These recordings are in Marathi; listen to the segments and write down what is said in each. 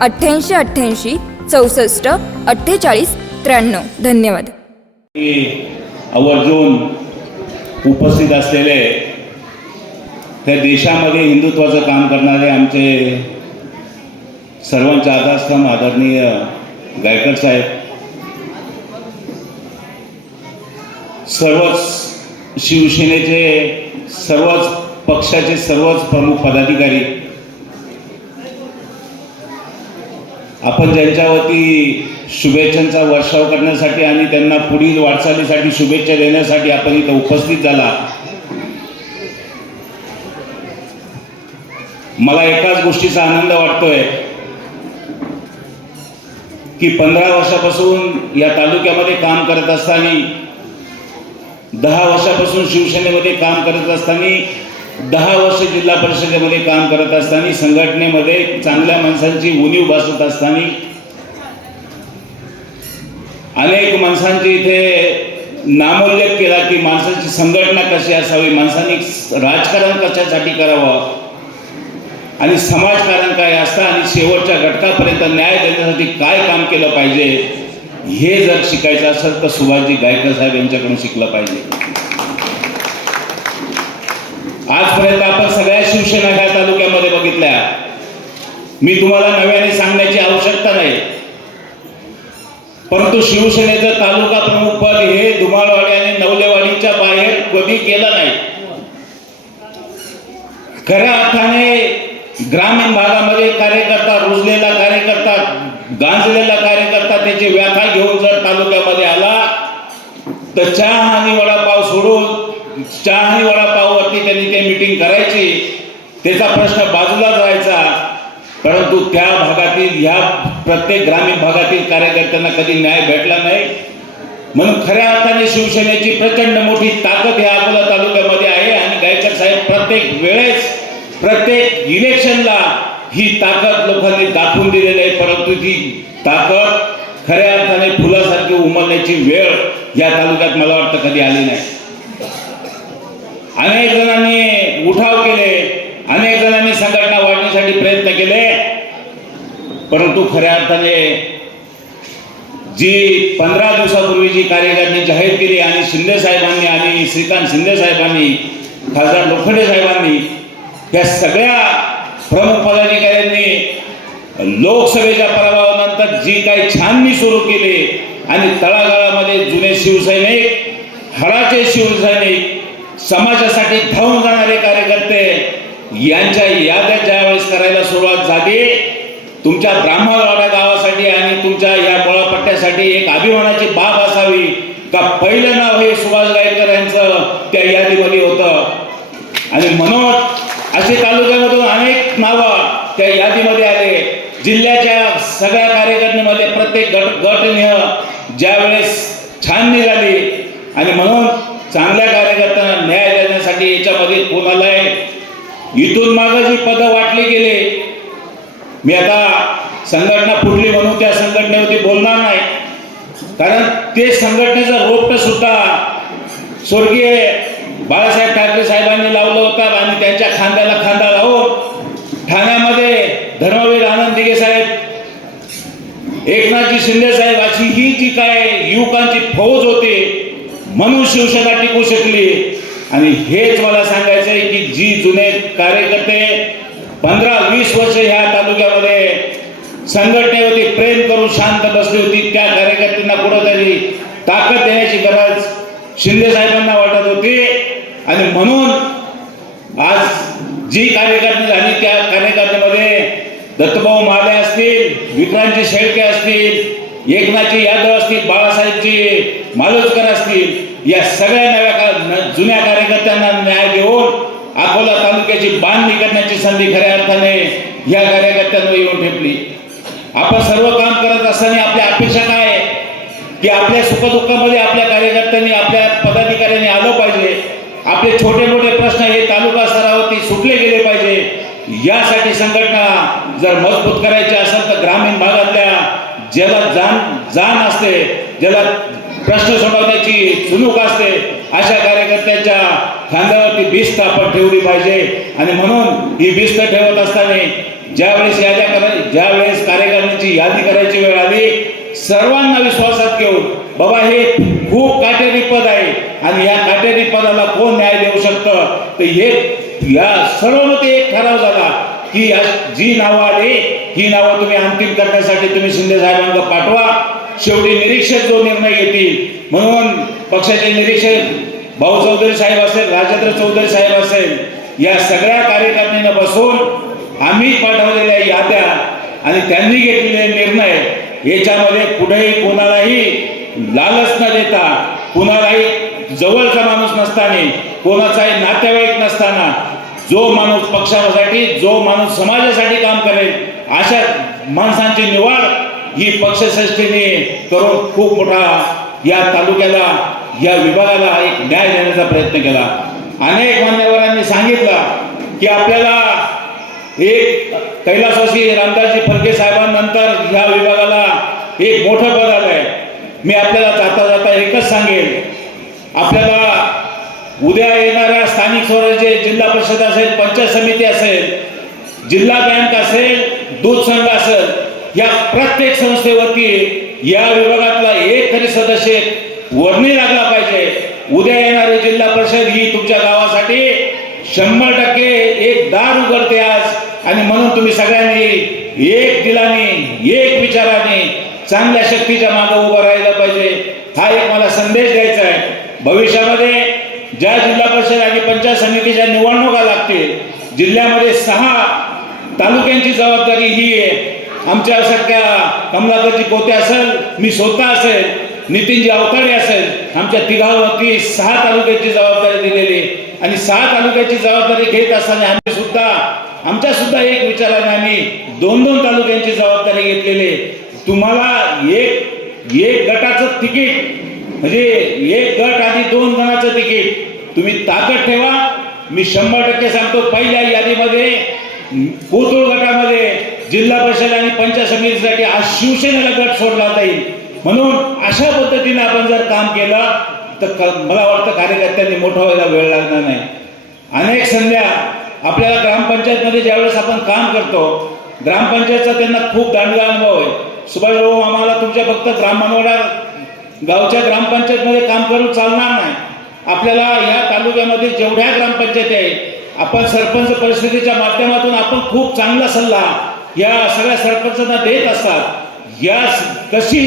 अठ्ठ्याऐंशी अठ्ठ्याऐंशी चौसष्ट अठ्ठेचाळीस त्र्याण्णव. धन्यवाद. आवर्जून उपस्थित असलेले त्या देशामध्ये हिंदुत्वाचं काम करणारे आमचे सर्वांचे आधारस्तंभ आदरणीय गायकर साहेब सर्वच शिवसेनेचे सर्वच पक्षाचे सर्वच प्रमुख पदाधिकारी आपण त्यांच्यावरती शुभेच्छांचा वर्षाव करण्यासाठी आणि त्यांना पुढील वाटचालीसाठी शुभेच्छा देण्यासाठी आपण इथं उपस्थित झाला. मला एकाच गोष्टीचा आनंद वाटतोय की पंधरा वर्षापासून या तालुक्यामध्ये काम करत असताना दहा वर्षापासून शिवसेनेमध्ये काम करत असताना दहा वर्ष जिल्हा परिषदेमध्ये काम करत असताना संघटनेमध्ये चांगल्या माणसांची उणीव भासत असताना अनेक माणसांची इथे नामोल्लेख केला की माणसाची संघटना कशी असावी माणसांनी राजकारण कशासाठी करावं आणि समाजकारण काय असतं आणि शेवटच्या घटकापर्यंत न्याय देण्यासाठी काय काम केलं पाहिजे हे जर शिकायचं असेल तर सुभाषजी गायकर साहेब यांच्याकडून शिकलं पाहिजे. आजपर्यंत आपण सगळ्या शिवसेना ह्या तालुक्यामध्ये बघितल्या. मी तुम्हाला नव्याने सांगण्याची आवश्यकता नाही. परंतु शिवसेनेचं तालुका प्रमुख पद हे धुमाळवाडी आणि नवलेवाडीच्या बाहेर कधी केलं नाही. खऱ्या अर्थाने ग्रामीण भागामध्ये कार्यकर्ता रुजलेला कार्यकर्ता गांजलेला कार्यकर्ता त्याची व्याख्या घेऊन जर तालुक्यामध्ये आला तर चहा आणि वडापाव सोडून चहा वडापाववरती त्यांनी ते मिटिंग करायची त्याचा प्रश्न बाजूला जायचा. परंतु त्या भागातील ह्या प्रत्येक ग्रामीण भागातील कार्यकर्त्यांना कधी न्याय भेटला नाही. म्हणून खऱ्या अर्थाने शिवसेनेची प्रचंड मोठी ताकद ह्या अकोला तालुक्यामध्ये आहे आणि गायकर साहेब प्रत्येक वेळेस प्रत्येक इलेक्शनला ही ताकद लोकांनी दाखवून दिलेली आहे. परंतु ती ताकद खऱ्या अर्थाने फुलासारखी उमलण्याची वेळ या तालुक्यात मला वाटतं कधी आली नाही. अनेक जणांनी उठाव केले अनेक जणांनी संघटना वाढण्यासाठी प्रयत्न केले. परंतु खऱ्या अर्थाने जी पंधरा दिवसापूर्वी जी कार्यकारिणी जाहीर केली आणि शिंदे साहेबांनी आणि श्रीकांत शिंदे साहेबांनी खासदार लोखंडे साहेबांनी या सगळ्या प्रमुख पदाधिकाऱ्यांनी लोकसभेच्या पराभवानंतर जी काही छाननी सुरू केली आणि तळागाळामध्ये जुने शिवसैनिक हळाचे शिवसैनिक समाजासाठी धावून जाणारे कार्यकर्ते यांच्या याद्या ज्यावेळेस करायला सुरुवात झाली तुमच्या ब्राह्मणवाडा गावासाठी आणि तुमच्या या बळापट्ट्यासाठी एक अभिमानाची बाब असावी का पहिलं नाव हे सुभाष गायकर यांचं त्या यादीमध्ये होतं? आणि म्हणून असे तालुक्यामधून अनेक नावं त्या यादीमध्ये आले. जिल्ह्याच्या सगळ्या कार्यकर्त्यांमध्ये प्रत्येक गट गट ज्यावेळेस छान निघाली आणि म्हणून चांगल्या कार्यकर्त्यांना न्याय देण्यासाठी याच्यामध्ये कोणाला काही पद वाटले गेले. मी आता संघटना फुटली म्हणून त्या संघटनेवरती बोलणार नाही. कारण ते संघटनेचं रोपट सुद्धा स्वर्गीय बाळासाहेब ठाकरे साहेबांनी लावलं होतं आणि त्यांच्या खांद्याला खांदा लावून ठाण्यामध्ये धर्मवीर आनंद दिघे साहेब एकनाथजी शिंदे साहेब अशी ही जी काय युवकांची फौज होती म्हणून शिवसेना टिकू शकली. आणि हेच मला सांगायचं आहे की जी जुने कार्यकर्ते पंधरा वीस वर्ष ह्या तालुक्यामध्ये संघटनेवरती प्रेम करून शांत बसली होती त्या कार्यकर्त्यांना कुठंतरी ताकद देण्याची गरज शिंदे साहेबांना वाटत होती. आणि म्हणून आज जी कार्यकर्ते झाली त्या कार्यकर्त्यामध्ये दत्तभाऊ माले असतील विक्रांतजी शेळके असतील एकनाथजी यादव असतील बाळासाहेबजी मालोजकर असतील या सगळ्या नव्या का- जुन्या कार्यकर्त्यांना न्याय देऊन अकोला तालुक्याची बांधणी करण्याची संधी खऱ्या अर्थाने या कार्यकर्त्यांवर येऊन ठेपली. आपण सर्व काम करत असताना आपल्या अपेक्षा काय आहे? की आपल्या सुखदुःखामध्ये आपल्या कार्यकर्त्यांनी आपल्या पदाधिकाऱ्यांनी आलं पाहिजे. आपले छोटे मोठे प्रश्न हे तालुका स्तरावरती सुटले गेले पाहिजे. यासाठी संघटना जर मजबूत करायची असेल तर ग्रामीण भागातल्या ज्याला जाण जाण असते ज्याला प्रश्न सोडवण्याची चुणूक असते. अशा कार्यकर्त्यांच्या खांद्यावरती भिस्त आपण ठेवली पाहिजे. आणि म्हणून ही भिस्त ठेवत असताना ज्यावेळेस याद्या कराय ज्यावेळेस कार्यकर्त्यांची यादी करायची वेळ आली सर्वांना विश्वासात घेऊन बाबा हे खूप काटेरी पद आहे. आणि या काटेरी पदाला कोण न्याय देऊ शकतं? तर हे या सर्वमध्ये एक ठराव झाला की जी नावं आली ही नावं तुम्ही अंतिम करण्यासाठी तुम्ही शिंदे साहेबांना पाठवा. शेवटी निरीक्षक जो निर्णय घेतील म्हणून पक्षाचे निरीक्षक भाऊ चौधरी साहेब असेल राजेंद्र चौधरी साहेब असेल या सगळ्या कार्यकारिणीनं बसून आम्ही पाठवलेल्या याद्या आणि त्यांनी घेतलेले निर्णय याच्यामध्ये कुठेही कोणालाही लालच न देता कुणालाही जवळचा माणूस नसताना कोणाचाही नातेवाईक नसताना जो माणूस पक्षासाठी जो माणूस समाजासाठी काम करेल अशा माणसांची निवड ही पक्षश्रेष्ठीने करून खूप मोठा या तालुक्याला या विभागाला एक न्याय देण्याचा प्रयत्न केला. अनेक मान्यवरांनी सांगितलं की आपल्याला एक कैलासवासी रामदासजी फडके साहेबांनंतर ह्या विभागाला एक मोठं पद आलंय. मी आपल्याला जाता जाता एकच सांगेन. आपल्याला उद्या येणाऱ्या स्थानिक स्वराज्य जिल्हा परिषद असेल पंचायत समिती असेल जिल्हा बँक असेल दूध संघ असेल या प्रत्येक संस्थेवरती या विभागातला एक तरी सदस्य वर्णी लागला पाहिजे. उद्या येणारे जिल्हा परिषद ही तुमच्या गावासाठी शंभर टक्के एक दार उघडते आज. आणि म्हणून तुम्ही सगळ्यांनी एक दिलाने एक विचाराने चांगल्या शक्तीच्या मागे उभं राहिलं पाहिजे. हा एक मला संदेश द्यायचा आहे. भविष्यामध्ये ज्या जिल्हा परिषद आणि पंचायत समितीच्या निवडणुका लागतील जिल्ह्यामध्ये सहा तालुक्यांची जबाबदारी ही आहे. आमच्यासारख्या कमलाकरजी कोते असेल मी स्वतः असेल नितीनजी अवताडे असेल आमच्या तिघावरती सहा तालुक्याची जबाबदारी दिलेली आणि सहा तालुक्याची जबाबदारी घेत असताना आम्ही सुद्धा आमच्या सुद्धा एक विचाराने आम्ही दोन दोन तालुक्यांची जबाबदारी घेतलेली तुम्हाला एक एक गटाचं तिकीट म्हणजे एक गट आणि दोन जणांचं तिकीट तुम्ही ताकद ठेवा. मी शंभर टक्के सांगतो पहिल्या यादीमध्ये कोथरूड गटामध्ये जिल्हा परिषद आणि पंचायत समितीसाठी आज शिवसेनेला गट सोडला जाईल. म्हणून अशा पद्धतीने आपण जर काम केलं तर मला वाटतं कार्यकर्त्यांनी मोठा व्हायला वेळ लागणार नाही. अनेक संध्या आपल्याला ग्रामपंचायतमध्ये ज्यावेळेस आपण काम करतो ग्रामपंचायतचा त्यांना खूप दांडगा अनुभव आहे. सुभाष भाऊ आम्हाला तुमच्या फक्त ग्राम गावच्या ग्रामपंचायतमध्ये काम करून चालणार नाही. आपल्याला ह्या तालुक्यामध्ये जेवढ्या ग्रामपंचायती आहेत आपण सरपंच परिस्थितीच्या माध्यमातून आपण खूप चांगला सल्ला या सगळ्या सरपंचांना देत असतात. या कशी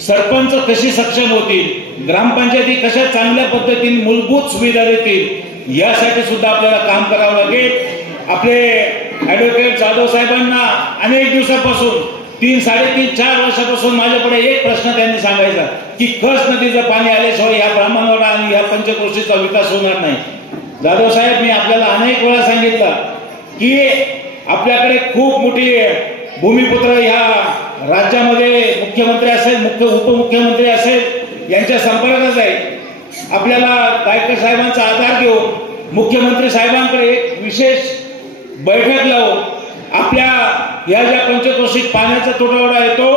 सरपंच कशी सक्षम होतील? ग्रामपंचायती कशा चांगल्या पद्धतीने मूलभूत सुविधा देतील? यासाठी सुद्धा आपल्याला काम करावं लागेल. आपले ऍडव्होकेट जाधव साहेबांना अनेक दिवसापासून तीन साडेतीन चार वर्षापासून माझ्याकडे एक प्रश्न त्यांनी सांगायचा की कस नदीचं पाणी आल्याशिवाय या ब्राह्मणवाडा आणि या पंचकृषीचा विकास होणार नाही. जाधव साहेब मी आपल्याला अनेक वेळा सांगितलं की आपल्याकडे खूप मोठी भूमिपुत्र ह्या राज्यामध्ये मुख्यमंत्री असेल मुख्य उपमुख्यमंत्री असेल यांच्या संपर्कात आहे. आपल्याला गायकर साहेबांचा आधार घेऊन मुख्यमंत्री साहेबांकडे एक विशेष बैठक लावून आपल्या या ज्या पंचक्रोशीत पाण्याचा तुटवडा येतो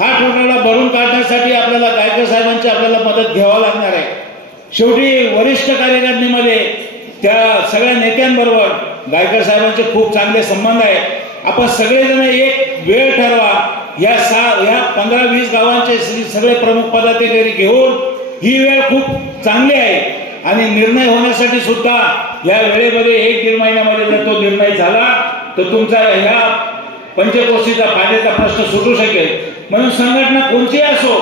हा तुटवडा भरून काढण्यासाठी आपल्याला गायकर साहेबांची आपल्याला मदत घ्यावा लागणार आहे. शेवटी वरिष्ठ कार्यकारिणीमध्ये त्या सगळ्या नेत्यांबरोबर गायकर साहेबांचे खूप चांगले संबंध आहे आपण सगळेजण एक वेळ ठरवा. या सा या पंधरा वीस गावांचे सगळे प्रमुख पदाधिकारी घेऊन ही वेळ खूप चांगली आहे. आणि निर्णय होण्यासाठी सुद्धा या वेळेमध्ये एक दीड महिन्यामध्ये जर तो निर्णय झाला तर तुमचा ह्या पंचकोशीचा फायद्याचा प्रश्न सुटू शकेल. म्हणून संघटना कोणतीही असो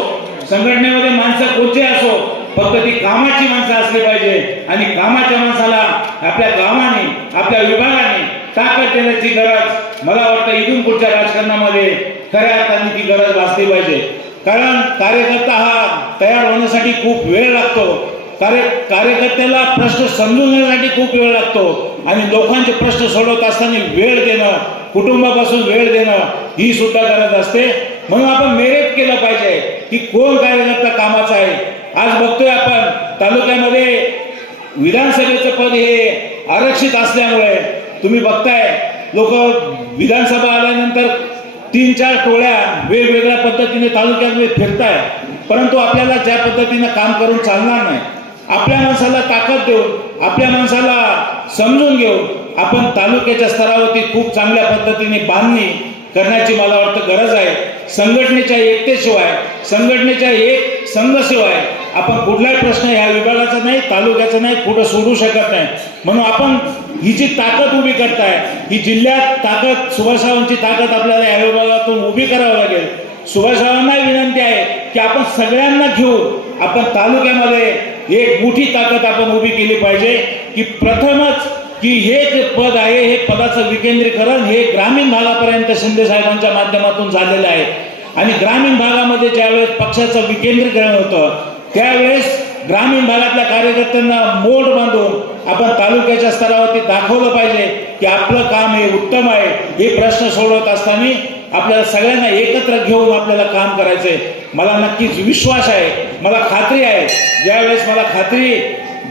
संघटनेमध्ये माणसं कोणती असो फक्त ती कामाची माणसं असली पाहिजे. आणि कामाच्या माणसाला आपल्या गावाने आपल्या विभागाने ताकद देण्याची गरज मला वाटतं इथून पुढच्या राजकारणामध्ये खऱ्या अर्थाने ती गरज भासली पाहिजे. कारण कार्यकर्ता हा तयार होण्यासाठी खूप वेळ लागतो. कार्य कार्यकर्त्याला प्रश्न समजून घेण्यासाठी खूप वेळ लागतो. आणि लोकांचे प्रश्न सोडवत असताना वेळ देणं कुटुंबापासून वेळ देणं ही सुद्धा गरज असते. म्हणून आपण मेरिट केलं पाहिजे की कोण कार्यकर्ता कामाचा आहे आज बघतोय आपण तालुक्यामध्ये विधानसभेचं पद हे आरक्षित असल्यामुळे तुम्ही बघताय लोक विधानसभा आल्यानंतर तीन चार टोळ्या वेगवेगळ्या पद्धतीने तालुक्यामध्ये फिरताय परंतु आपल्याला ज्या पद्धतीने काम करून चालणार नाही आपल्या माणसाला ताकद देऊन आपल्या माणसाला समजून घेऊन आपण तालुक्याच्या स्तरावरती खूप चांगल्या पद्धतीने बांधणी करण्याची मला वाटतं गरज आहे. संघटनेच्या एकतेशिवाय संघटनेच्या एक संघशिवाय आपण कुठलाही प्रश्न ह्या विभागाचा नाही तालुक्याचा नाही कुठं सोडू शकत नाही. म्हणून आपण ही जी ताकद उभी करताय ही जिल्ह्यात ताकद सुभाषरावांची ताकद आपल्याला या विभागातून उभी करावं लागेल. सुभाषरावांना विनंती आहे की आपण सगळ्यांना घेऊन आपण तालुक्यामध्ये एक मोठी ताकद आपण उभी केली पाहिजे की प्रथमच की हे जे पद आहे हे पदाचं विकेंद्रीकरण हे ग्रामीण भागापर्यंत शिंदे साहेबांच्या माध्यमातून झालेलं आहे. आणि ग्रामीण भागामध्ये ज्यावेळेस पक्षाचं विकेंद्रीकरण होतं त्यावेळेस ग्रामीण भागातल्या कार्यकर्त्यांना मोड बांधून आपण तालुक्याच्या स्तरावरती दाखवलं पाहिजे की आपलं काम हे उत्तम आहे. हे प्रश्न सोडवत असताना आपल्याला सगळ्यांना एकत्र घेऊन आपल्याला काम करायचंय. मला नक्कीच विश्वास आहे. मला खात्री आहे. ज्यावेळेस मला खात्री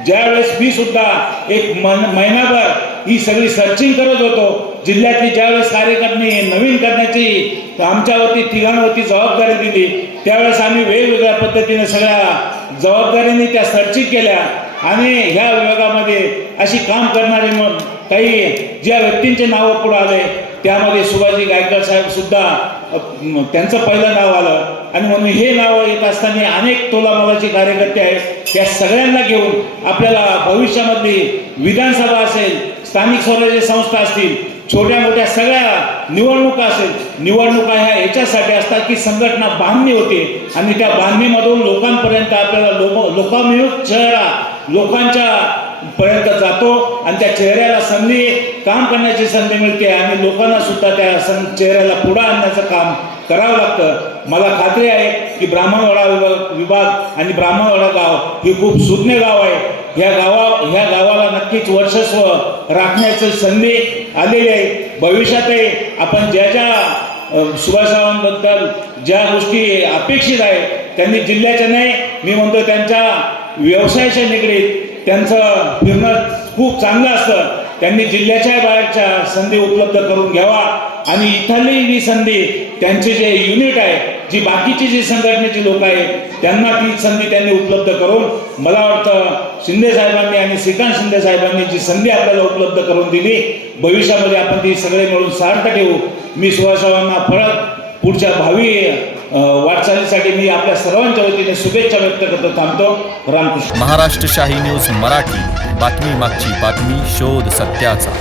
ज्यावेळेस मी सुद्धा एक महिनाभर ही सगळी सर्चिंग करत होतो जिल्ह्यातली ज्यावेळेस कार्यकर्त्यांनी नवीन करण्याची आमच्यावरती तिघांवरती जबाबदारी दिली त्यावेळेस आम्ही वेगवेगळ्या पद्धतीने सगळ्या जबाबदारीने त्या सर्चिंग केल्या आणि ह्या विभागामध्ये अशी काम करणारे मग काही ज्या व्यक्तींचे नावं पुढे आले त्यामध्ये सुभाजी गायकवाड साहेब सुद्धा त्यांचं पहिलं नाव आलं. आणि म्हणून हे नावं येत असताना अनेक तोलामोलाचे कार्यकर्ते आहेत. त्या सगळ्यांना घेऊन आपल्याला भविष्यामधली विधानसभा असेल स्थानिक स्वराज्य संस्था असतील छोट्या मोठ्या सगळ्या निवडणुका असेल निवडणुका ह्या याच्यासाठी असतात की संघटना बांधणी होते. आणि त्या बांधणीमधून लोकांपर्यंत आपल्याला लोक लोकाभिमुख चेहरा लोकांच्या पर्यंत जातो आणि त्या चेहऱ्याला संधी काम करण्याची संधी मिळते आणि लोकांना सुद्धा त्या सं चेहऱ्याला पुढे आणण्याचं काम करावं लागतं. मला खात्री आहे की ब्राह्मणवाडा विभाग विभाग आणि ब्राह्मणवाडा गाव हे खूप सुज्ञ गाव आहे. ह्या गावा ह्या गावाला नक्कीच वर्चस्व राखण्याची संधी आलेली आहे भविष्यातही आपण ज्या ज्या सुभाषरावांबद्दल ज्या गोष्टी अपेक्षित आहेत त्यांनी जिल्ह्याच्या नाही मी म्हणतो त्यांच्या व्यवसायाच्या निगडीत त्यांचं फिरणं खूप चांगलं असतं. त्यांनी जिल्ह्याच्या बाहेरच्या संधी उपलब्ध करून घ्यावा आणि इथली ही संधी त्यांचे जे युनिट आहे जी बाकीची जी संघटनेची लोक आहेत त्यांना ती संधी त्यांनी उपलब्ध करून मला वाटतं शिंदे साहेबांनी आणि श्रीकांत शिंदे साहेबांनी जी संधी आपल्याला उपलब्ध करून दिली भविष्यामध्ये आपण ती सगळे मिळून सार्थ ठेवू. मी सुभाषरावांना परत पुढच्या भावी वाटचालीसाठी मी आपल्या सर्वांच्या वतीने शुभेच्छा व्यक्त करतो थांबतो. रामकृष्ण. महाराष्ट्र शाही न्यूज मराठी. बातमी मागची बातमी शोध सत्याचा.